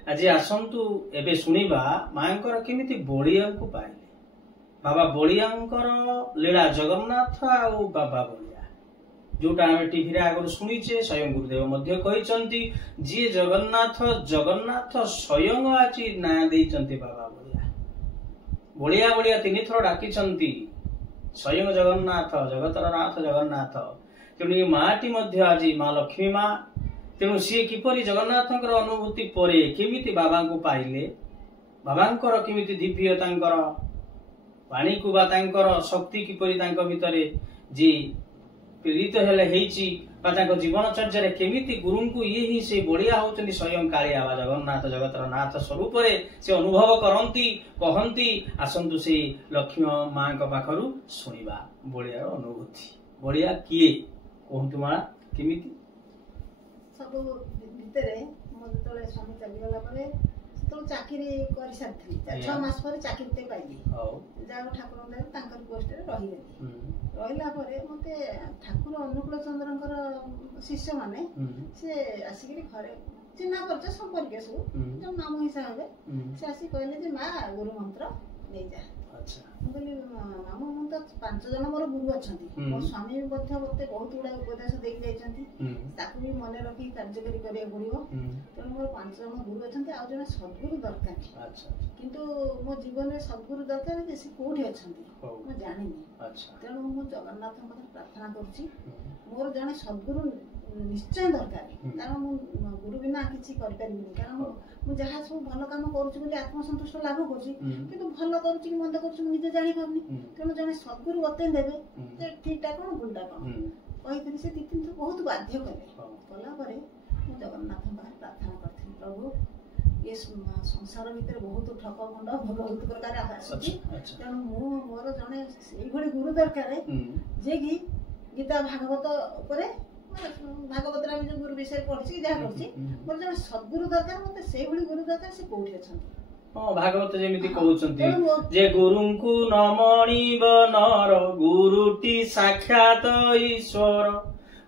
आज आसतु एबे सुनिबा मांकर केमिति बड़िया को पाइले बाबा बड़ियांकर लीला जगन्नाथ आउ बाबा बड़िया जोटा आम टीवी आगर शुणीचे स्वयं गुरुदेव मध्य कहिसंती जी जगन्नाथ जगन्नाथ स्वयं आज ना देइचंती बाबा बड़िया बड़िया बड़िया तीन थर डाकिचंती स्वयं जगन्नाथ जगतर नाथ जगन्नाथ तेणु माटी मध्य आज माँ लक्ष्मी माँ तेणु सी किपरि जगन्नाथंकर अनुभूति परे केमिति बाबा को पाइले बाबांकर केमिति दिव्य तांकर वाणी को बा तांकर शक्ति किपरि तांक भितरे जी प्रेरित हेले हेची बा तांक जीवनचर्या रे केमिति गुरु को ये ही से बढ़िया होचंदी स्वयं कालिया बा जगन्नाथ जगतर नाथ स्वरूप रे से अनुभव करंती कहंती आसंतु से लक्ष्मी मां का पाखरु सुनिबा बढ़िया अनुभूति बढ़िया किए कहंतु मां केमिति सब भितरे मो जो स्वामी चलीगला तो चाकरी कर सारी 6 मास पर चाकरी पाइली जहाँ ठाकुर पोस्ट रहीगली रहा मत ठाकुर अनुकूल चंद्र शिष्य माने से आसिक घरे चिन्ह परिचय संपर्क सब जो मामू हिसाब से से आसिक कहले माँ गुरु मंत्र नहीं जा कहली मामू मु तो 5 जन मोर गुरु अच्छा मो स्वामी बहुत गुड़ा उपदेश देख भी मन रखी कार्यकारी करा पड़ो तेणु मोर 5 जन गुरु अच्छा आज जन सद्गुरु दरकार किंतु मो जीवन में सद्गुरु दरकार से कौटी अच्छा मैं जानी तेणु मु जगन्नाथ प्रार्थना करुच्ची मोर जड़े सद्गुरु निश्चय दरकार कारण मु गुरु बिना किसी कारण मुझे सब भल कम कर आत्मसंतुष्ट लाभ कर भल कर मंद कर जानी पानी तेणु जड़े सद्गुरु बतई देवे ठीकटा कौन भूलटा कौन कही से 2-3 थर बहुत बाध्य कले जगन्नाथ प्रार्थना करी प्रभु ये संसार भितर बहुत ठक भंड बहुत प्रकार तेणु मोर जड़े से गुरु दरकार जे कि गीता भागवत भागवत जो गुरु विषय पढ़ी जहाँ कर मोर जन सद्गुरु दरकार मत से गुरु दरकार से कौटी अच्छा भागवत जेमिति कहउचंती जे गुरुंकु न मणिब नर गुरुटी साक्षात ईश्वर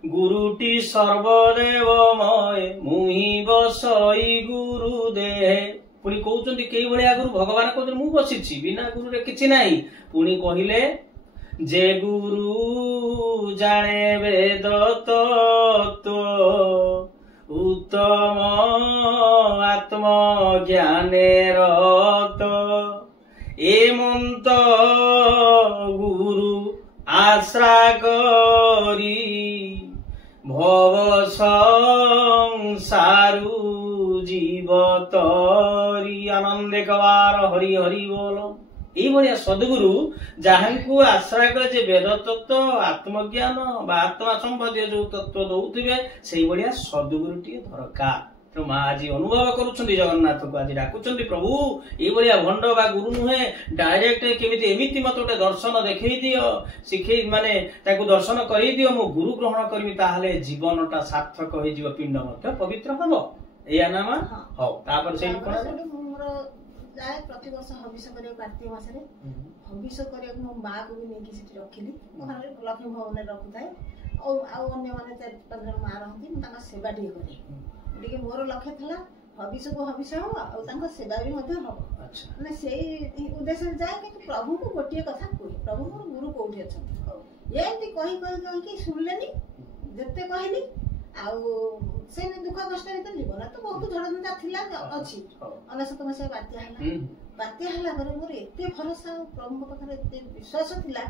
गुरुटी सर्वदेवमय मुहि बसई गुरु देहे पुनी कहउचंती केई भलिया गुरु भगवान कहउचंती मु बसिछि बिना गुरु रे किछि नाही पुनी कहिले जे गुरु जाने वेद तत्व उत्तम आत्म ज्ञाने रत एमंत गुरु आश्रा करी भव संसारु जीवतरी आनंदे कवार हरि हरि बोलो ये भाया सद्गुरु जहाँ को आश्रय करे वेद तत्व आत्मज्ञान आत्मा संबंधी जो तत्व दौथे से भाया सद्गुरु टे दरकार तो माँ आज अनुभव करुँच जगन्नाथ को आज डाकुंट प्रभु ये भाया भंड बा गुरु नुहे डायरेक्ट केमिति एमिति मत गोटे दर्शन देखई दियो शिखे माने ताकू दर्शन करई दियो मो गुरु ग्रहण करबी ताहले जीवनटा सार्थक होई जीव पिंड मत पवित्र हबो एया नाम हो तापर से जाए प्रति वर्ष हविष कर कार्तिक मसरे हविष कर मो माँ को भी नहीं रखिली घर लक्ष्मी भवन रखुए अन्य मैंने 4-5 जन माँ रही सेवा टे करे मोर लक्ष्य था हविष को हविष हम सेवा भी हम मैंने से उद्देश्य जाए कि प्रभु को गोटे कथा कहे प्रभु मोर गुरु कौटी अच्छा ये कही कही शुणिले जिते कहली से दुख कष्ट जीवन तो बहुत झड़झंझा अच्छी 19 मसीहा बात्या है मोर एत भरोसा प्रभु पाखे एत विश्वास था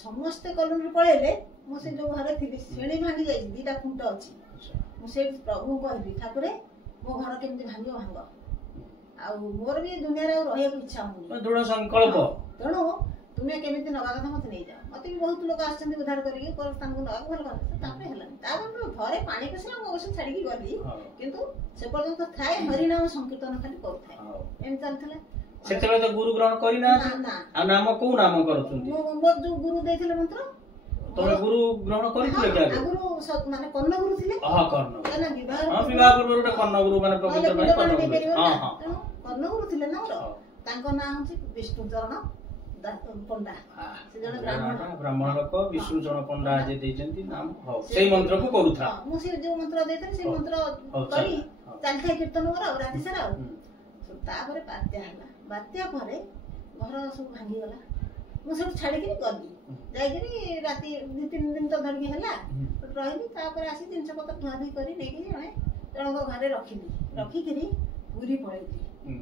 समस्ते कलोनी पलैले मुझे जो घर थी श्रेणी भांगी जा 2टा खुंट अच्छी मुझे प्रभु कहली ठाकुर मो घर केमती भांग भांग मोर भी दुनिया रहा इच्छा हो दृढ़ संकल्प तेणु तुम्हें केमिति नवा कथा मत नहीं जा मत भी बहुत लोग आछन उद्धार करके स्थान को नवा भल कर तापरे हला घरे पानी पसिला मो बस छाड़ी गली किंतु से पर्यंत थाए हरिनाम संकीर्तन खाली करथाए एम चलथले सेतेबे तो गुरु ग्रहण करी ना आ नाम को नाम करथुंती मो जो गुरु देथिले मंत्र तमे गुरु ग्रहण करिथिले क्या गुरु माने कर्ण गुरु थिले कर्ण ना विवाह पूर्व रे कर्ण गुरु माने पवित्र माने कर्ण गुरु कर्ण गुरु थिले ना तांको नाम होची विष्णु चरण पंडा से जने ब्राह्मण लोक विष्णुचरण पंडा जे देजंती नाम हो सेही मंत्र को करूथा मु से जो मंत्र देते से मंत्र करी चलथा कीर्तन कर राति सारा तापर बात्या परे घर सब भांगी गला मु सब छाड़ी के गली जाई के राति 2-3 दिन तो धरगी हला रहिली तापर आसी जिंस पत्र धुआधी करी नेकी जने जणको घरे रखी पूरी पळैली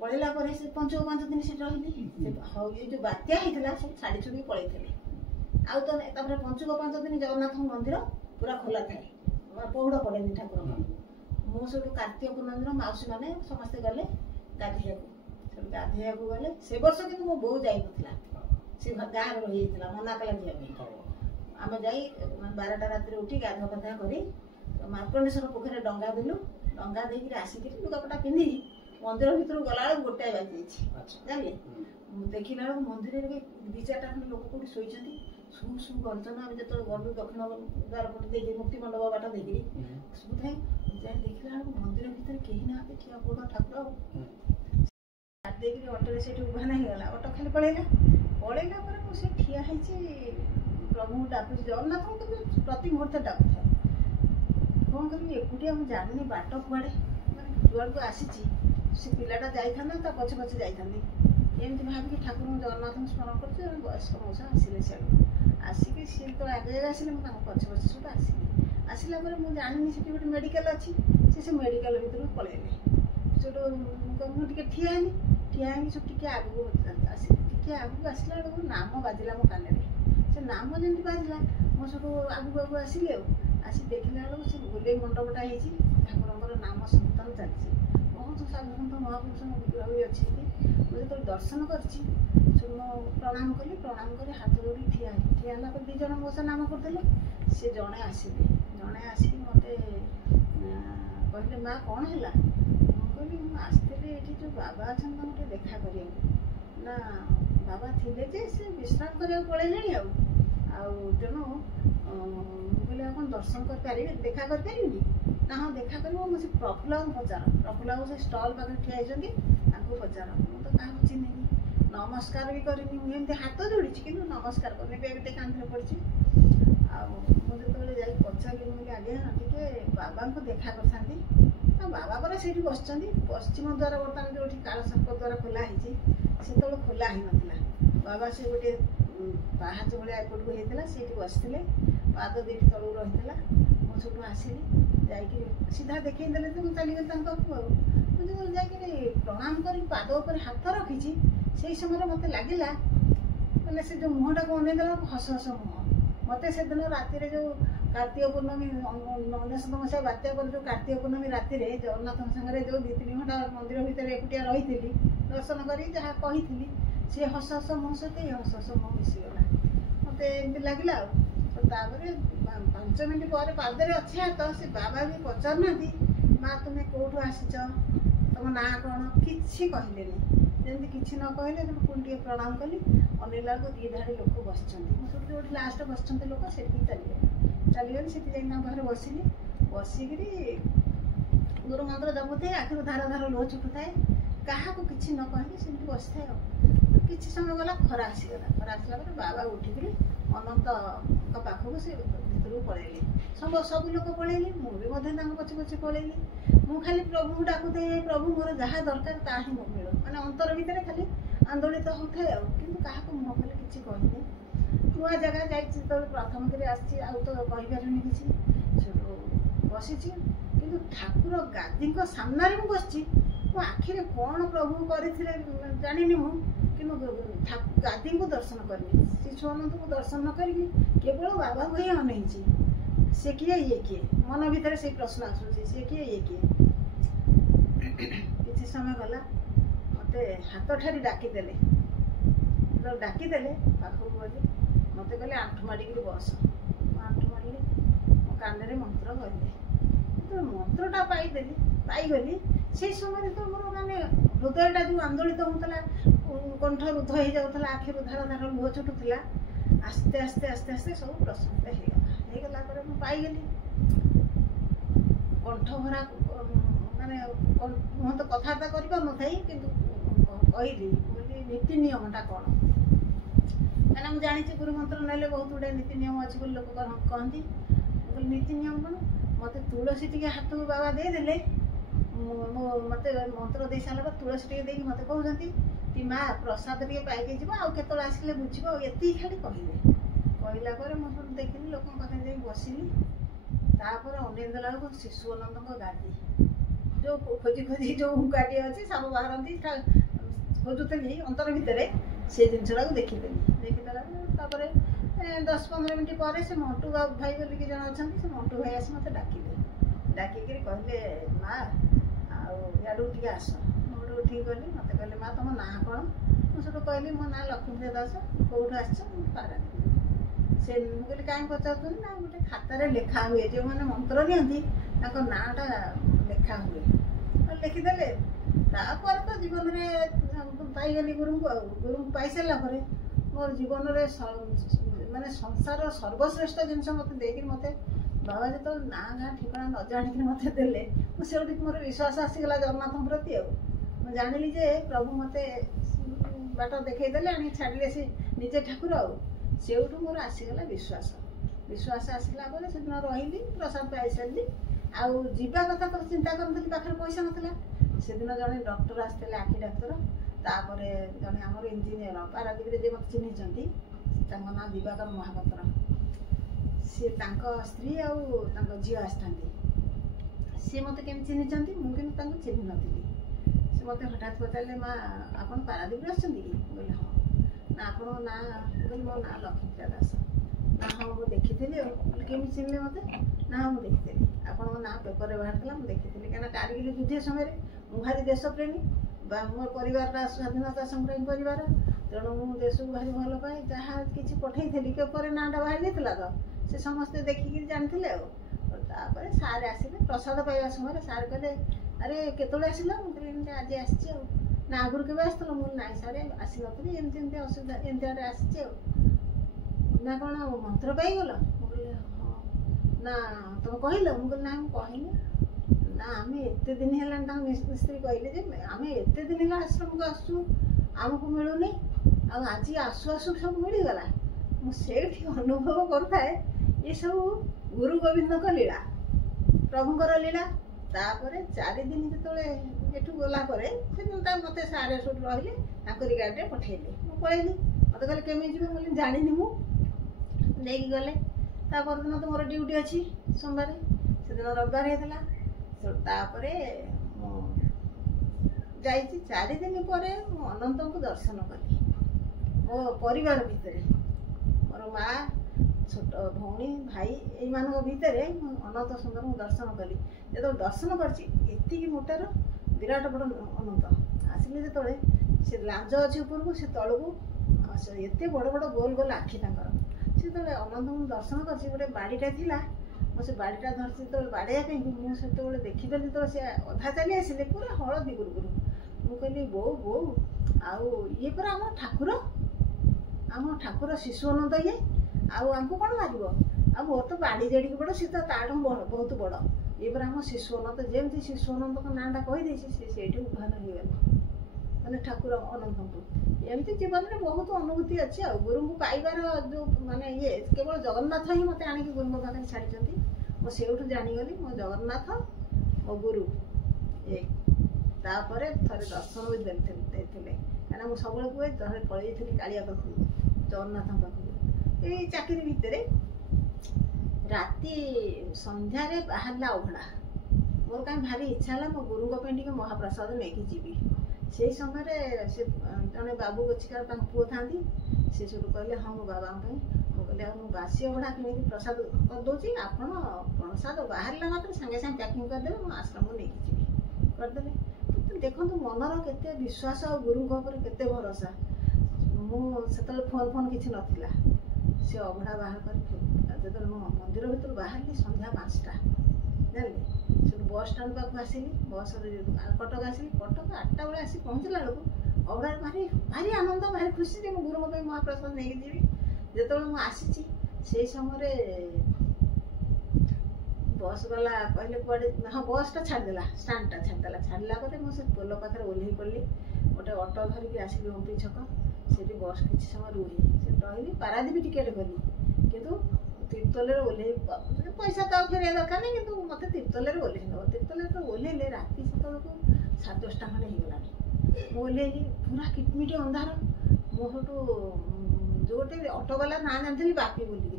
पळैला परे से 5 दिन से रहिली हो ये जो बात्या हितला सब छाड़ी छुड़ी पळैथले आउ तो तापर 5 दिन जगन्नाथ मंदिर पूरा खोला थाए पहुड़ पड़ेनि ठाकुर मु सब कार्तिक पूर्णिमा माउसी माने समस्त गले गाधेया गले से वर्ष कि मो बो जाई नथला से गाँव रही मना कला दिया आम जा 12टा रात उठी गाधा पाधा कर मार्कंडेश्वर पोखर डंगा देलु डंगा देकर आसिक लुगापटा पिंधि मंदिर भीतर गला 1 बाजी जानले देखला बेलू मंदिर में 2-4टा लोक कौटी शोती सु सु गर्जन आम जो गलु दक्षिण द्वार पटे देखिए मुक्ति मंडप बाट देखिए सुधाई जाए देखला मंदिर भीतर कहीं ना ठिया पड़ ठाकुर देख अटो से उभा नहीं गला अटो खाली पलैला मुझे ठिया है प्रभु डाक जगन्नाथ को प्रति मुहूर्त डाक कौन करी एकुटिया मुझे जानी बाट कुआड़े मैंने जुआड़ को आसी से पिलाटा जाता पछे पछे जाती भाविक ठाकुर जगन्नाथ स्मरण कर वयस्क मौसा आसिले सियाड़ आसिक सी तो आगे आसिले पछे पछे सब आसिले आसला मुझे जानी से गोटे मेडिकल अच्छी से मेडिकल भर पलैले से ठिया सब टे आगू टे आगू आसला बेलू नाम बाजिला मो कान से नाम जमी बाजिला मो सब आगू आगू आसिले आसी देखला बेलू से गोले मंडपटा होती ठाकुर नाम संकीर्तन चलती बहुत साधु सन्त महापुरुष विग्रह भी अच्छी मुझे जो दर्शन कर प्रणाम कली प्रणाम कर हाथ जोड़ी ठिया ठिया 2 जन मौसा नाम करदे सी जड़े आसिले आसिक मत कहले माँ कौन है कहली आसती ये जो बाबा अच्छा गोटे देखा कर ना बाबा थे से विश्राम करने पलैले तेणु कहले कौन दर्शन कर देखा करें ना हाँ देखा कर मुझे प्रफुल्ला पचार प्रफुल्ला से स्टल पाखे ठिया पचार मुझे क्या चिन्ह नमस्कार भी करनी मुझे हाथ जोड़ी कि नमस्कार करनी बेगटे कांधे पड़ी मुझे जा पचारि मुझे आज्ञा टे बाबा को देखा कर बाबा पर से बस पश्चिम द्वार बर्तमान जो कालसर्प द्वार खोलाई से खोला ही नाला बाबा से गोटे पाहाच भाया एपट को होता से बसते पाद 2 तलू रही मुझे आसली जा सीधा देखईदे तो मुझे चलीगली मुझे जा प्रणाम कर पाद पर हाथ रखी से समय मत लगे मैंने से जो मुहटा को अनेकला हस हस मुह मत से दिन राति जो कार्तिक पूर्णमी 19 मसीहा बात्या पर जो कार्तिक पूर्णमी राति जगन्नाथ सागर जो 2-3 घंटा मंदिर भितर एकुटिया रही दर्शन करी जहाँ कही सी हस हस मुह सहित हस हस मुह मिसीगला मत एमती लगे तापर 5 मिनट पर पादे अच्छे हाथ से बाबा भी पचारना माँ तुम्हें कौटू आसीच तुम ना कौन कि कहले जमी किसी न कहले पुणी टे प्रणाम कली अनेला 2 धाड़ी लोक बस जो लास्ट बस लोक से चलीगली से पाखे बसिली बसिक गुरु मंत्र जपुए आखिर धार धार लुह छुटुए क्या किसी न कह सेमती बस थाए किसी समय गला खरा आसीगला खरा आसला बाबा उठिक अनंत पाखक से भर पलैली सब लोक पलैली मुझे पछे पछे पलैली मु खाली प्रभु डाकुते प्रभु मोर जहाँ दरकार ता ही मो मिल माने अंतर भितर खाली आंदोलित होता है क्या मुह खोले किसी कहनी नुआ जगह जा प्रथम कर आसपारूनी किसी बसी कि ठाकुर गादी सामने मुझे बसची मो आखिरे कौन प्रभु करते जानी मु कि गादी को दर्शन करनी शिशु अनंत को दर्शन न करी केवल बाबा को ही अनई से किए ये किए मन भीतर से प्रश्न आसूसी से किए ये किए किसी समय गला मत हाथ ठारी डाकीदेले पाखक गली मत कहले आंठू माड़िक बस आंठू मारे मो कान में मंत्र कहले तो मंत्रटा पाईगली से समय तो मोर माने हृदयटा जो आंदोलित होता कंठ रुद्ध हो जाता आखिर धार धार लुह छुटुला आस्ते आस्ते आस्ते आस्ते सब प्रसन्नता होगला पाईगली कंठ भरा माने मुह तो कथबार्ता कर कहली नीति नियमटा कौन कहना मुझे जानी गुरु मंत्र ना बहुत गुड़ा नीति नियम अच्छे बोली लोक कहती बोले नीति नियम कौन मत तुलसी टी हाथ को बाबा देदेले मत मंत्र दे सारा तुलसी टी देखिए मत कहते कि माँ प्रसाद टे पाई जी आते आसिले बुझे ये खाली कहले कहला मुझे देखिली लोक पाखे बसिली तापर अनेक देला शिशु अनंत गादी जो खोजी खोजी जो गाड़ी अच्छी सब बाहर खोजुली अंतर भितर से जिनसा देखीदेला तापर 10-15 मिनट पर से मंटू भाई बोल जन अच्छा से मंटू भाई आस मत डाकिले डाकिक कहले माँ आड़ू टे आस मुझे उठिक गली मत कहले माँ तुम ना कौन मुझे कहली मो ना लक्ष्मीप्रिया दास कौटू आस पारादीप से मुझे कहीं पचार ना गोटे खातार लेखा हुए जो मैंने मंत्र दिखती नाटा लेखा हुए लिखिदे तापर तो जीवन में पाईगली गुरु को पाई सारा मोर जीवन में माने संसार सर्वश्रेष्ठ जिनस मत देख मत बाबा जो ना गाँ ठिकाना न जाणिक मत देले मुझे मोर विश्वास आसीगला जगन्नाथ प्रति मुझे जानिली जे प्रभु मत बाट देखईदे आनी छाड़े से निजे ठाकुर आउट मोर आसीगला विश्वास विश्वास आसला से दिन रही प्रसाद पाई सारी आउ जीवा कथा तो चिंता करूँ पाखे पैसा नाला से दिन जड़े डॉक्टर आसते आखि डाक्तर तापर जड़े आम इंजीनियर पारादीप जे मत चिन्हती ना दिवाकर महापात्र सी स्त्री आउ झी आसता सी मत केम चिन्हती मुझे चिन्ह नी से मत हठात पचारे माँ आप पारादीप आसछन्ति कि बोले हाँ ना आप ना बोले मो ना लक्ष्मीप्रिया दास ना हाँ मुझे देखी केमी चिन्हले मत ना मुझे देखी आप ना पेपर बाहर मुझे देखी क्या कारगिल युद्ध समय मुझे देश प्रेमी मोर परिवार स्वाधीनता संग्रामी परिवार तेणु मु देश को भारी भल पाए जहाँ कि पठे पेपर नाटा बाहर जाता तो से समस्ते देखिक जानी तापर सारे आसिले प्रसाद पाइबा समय सार कहले अरे केतले आसिल मुझे आज आसी ना आगुरी के आसल मुझे ना सारे आसी नी एमती असुविधा एमती आसी ना कौन मंत्र पाईगल मुझे हाँ ना तुम कहल मुझे ना कहनी ना आम एत दिन है मिस्त्री कहले आम एत दिन है आश्रम को आसू आमको मिलूनी आज आसु आसु सब मिलगला मुझे अनुभव करुए ये सब गुरु गोविंद लीला प्रभुंर लीला तापर 4 दिन जो गलापर से मत सारे सब रही गाड़ी पठेले पलैली मत कहले केमी जी बोली जानी मुझे गले तापर दिन तो मोर ड्यूटी अच्छी सोमवार से दिन रविवार होता तापर जाइए 4 दिन पर अनंत को दर्शन कली मो परिवार भितर मोर माँ छोट भौणी भाई ये भितर अनंत सुंदर दर्शन कली जो दर्शन कर मोटार विराट बड़ अनंत आसिले जो से लांज अच्छे उपरको से तल को एत बड़ बड़ गोल गोल आखि से जो अनंत को दर्शन कर गोटे बाड़ीटा थी मुझे बाड़ीटा धरती जो बाड़ाई मुझे देखीदेली जो सी अधा चली आसिले पूरा हलदी गुरुगुरु मु कहली बो बो आउ ये पर आम ठाकुर शिशु अनंत ये आमको कौन मार आ मोर तो बाड़ी जड़ी बड़ सी तो बहुत बड़ ये पर आम शिशु अनंत जमी शिशु अनंत को नाटा कहीदे से उभान हो गले मैंने ठाकुर अनंत को एमती जीवन में बहुत अनुभूति अच्छी आ गुरु को पाइबार जो माने ये केवल जगन्नाथ ही मत आणिक गुरु पाखे छाड़ी मुझे जानीगली मो जगन्नाथ मो गुरु एक तापर थे दर्शन भी देते कहीं मुझे सब कहे थे पलि कालिया पाखु जगन्नाथ पाखु ये चाकरी भितर राति संध्यारे बाहरला अभड़ा मोर कहीं भारी इच्छा है मो गुरु टे महाप्रसाद नहीं जीवी से समय से जड़े बाबू गोचिकार पुओ था सी सब कहले हाँ मो बाबा कहले बासी अभड़ा कि प्रसाद करदे आप प्रसाद बाहर मात्र सागे सागे पैकिंग करदे मो आश्रम को लेकिन जीवी करदे देखो मनर केते विश्वास और गुरु केते भरोसा मुझे फोन फोन किसी नाला से अभड़ा बाहर कर जो मंदिर भर बाहर संध्या 5टा जानले से बस स्टाण्ड पाक आसली बस कटक आसली कटक 8टा बेले आसी पहुँचला बेलू अभड़ा भारी भारी आनंद भारी खुशी मो गुरु महाप्रसाद नहीं जीवी जो मुझे से समय बस वाला कहले कड़े हाँ बसटा छाड़देला स्टाण्डटा छाड़देला छाड़ला मुझे पोल पाखे ओह्ल पड़ी गोटे ऑटो धरिकी आसिली ओपी छक से बस किसी समय रुहे से रही पारादीप टिकेट कली कितु तीर्तल ओह्ल पैसा तो फेर दरकार नहीं कि मत तीर्तल ओह्ल तीर्तल तो ओह्ल राति से 10:30 खंडे होगला ओह्ल पूरा किटमिटी अंधार मोटू जो गोटे ऑटोवाला ना जानी बापी बोलिकी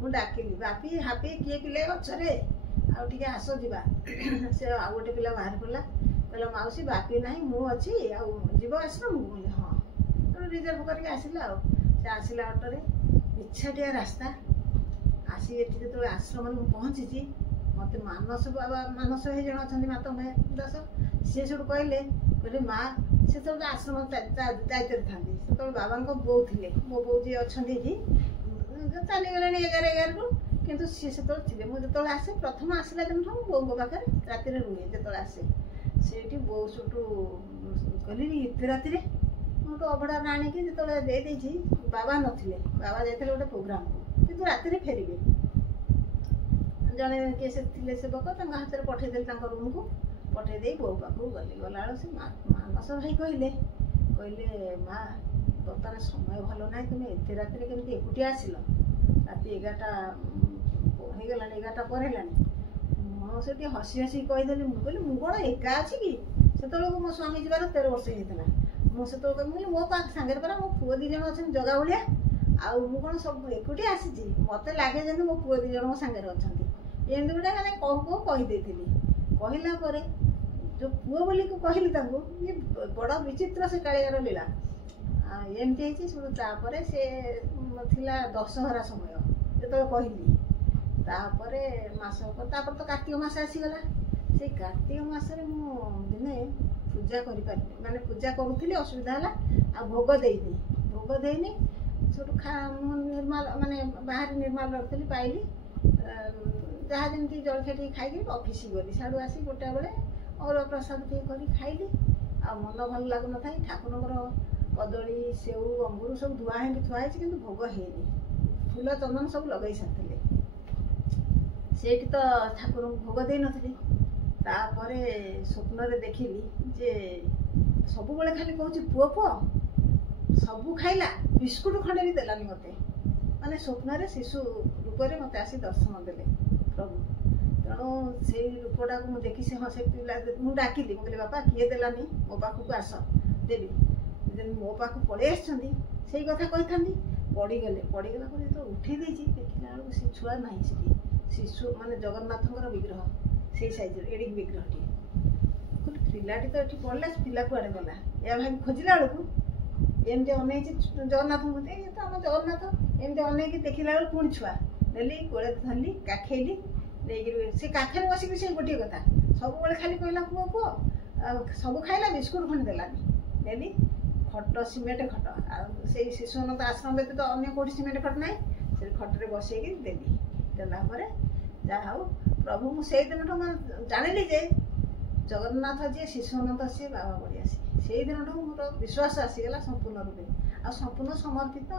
मुझे डाकिली बापी हापी किए पिले गचरे आउे आस जा से आउ गोटे पिला बाहर पड़ा कहला मौसी बापी ना मुझे जीव आश्रम बोले हाँ रिजर्व करके आसला से आसला ऑटोरे इच्छाटिया रास्ता आसी जो आश्रम में पहुँची मत मानस बाबा मानस भाई जन अच्छा माता दास सी सब कहले कहले माँ से सब आश्रम दायित्व था से बाबा बो थे मो बो जी अच्छा चलीगले 11 रु कितु सी से थे मुझे जो आसे प्रथम आसला दिन बो पाखे राति रुहे जो आसे से बो सुटू कहली एत राति मोटू अभड़ा आनिकी जो दे बाबा नथिले बाबा जाते गोटे प्रोग्राम को कितु राति फेरबे जड़े किए से सेवक हाथ में पठेदे रूम को पठेदे बो पाक गली गला से मानस भाई कहले माँ बर्तमान समय भल ना तुम एत राति केमी एकुटिया आसिल राति 11टा होगला 11टा पर है मुझे हसी हसी कहीदेली मुझे मुझे कौन एका अच्छी कि से मो स्वामी जबार 13 वर्ष होता मुझे मुझे मो सांगे परा मो पुओ 2 जन अच्छे जगह भाया आउ कौन सब एकुटिया आसी मत लगे जमी मो पुओ 2 जन मो सांगे अच्छा एमती गोटे मैंने कहू कहीदे कहला जो पुओ बोली कहली ये बड़ विचित्र से कालियार लीला एमती तापर से थिला दशहरा समय जो कहली तापर मास तो कार्तिक मास आसीगला से कार्तिक मसरे दिने पूजा कर माने पूजा करूली असुविधा है आ भोग देनी सब निर्माल माने बाहर निर्माल रखी पाइली जहाँ जमी जलखिया टी खाई ऑफिस गली साड़ू आसी 1टा बेले और प्रसाद टे कर खाइली आ मन भल लगुन था ठाकुर कदली सेऊ अंगूर सब धुआ ही थुआई कि भोग हैनी फूल चंदन सब लगे सारी से तो ठाकुर भोग दे नी स्वप्न देखिली जे सब बेले खाली कहूँ पुओ पुओ सबू खाइला बिस्कुट खंडे भी देलानी मत माने स्वप्न शिशु रूप में मत आसी दर्शन देले प्रभु तेणु से रूपटा को देखी से हाँ से पिला मुझे डाकिली मुझे बापा किए देलानी मो पाखक आस देवी मो पाख पड़े आसई कथा कही था पड़गला तो उठे देखला बेलू से छुआ ना शिशु माने जगन्नाथ विग्रह से सैज एडिक विग्रहटी पिलाटी तो ये पड़ा पिला कुआड़े गला या भाई खोजला बेलू एमती अने जगन्नाथ मत तो आम जगन्नाथ एमती अनेक देखला बेलू पुणी छुआ नेली कोड़े धरली काखेली से काखे बसिक से गोटे कथा सब बेले खाली कहला पुओ पुओ सब खाइला बिस्कुट खंड देलानी नेली खट सीमेंट खट से शिशु अनाथ आश्रम व्यतीत अन्य कौटी सीमेंट खट ना से खटे बसैक देली देलापर जहा प्रभु मुझे दिन जानिली जे जगन्नाथ जी शिशु अनाथ सी बाबा बड़ी आसी से दिन मोर विश्वास आसीगला संपूर्ण रूपे आ संपूर्ण समर्पित।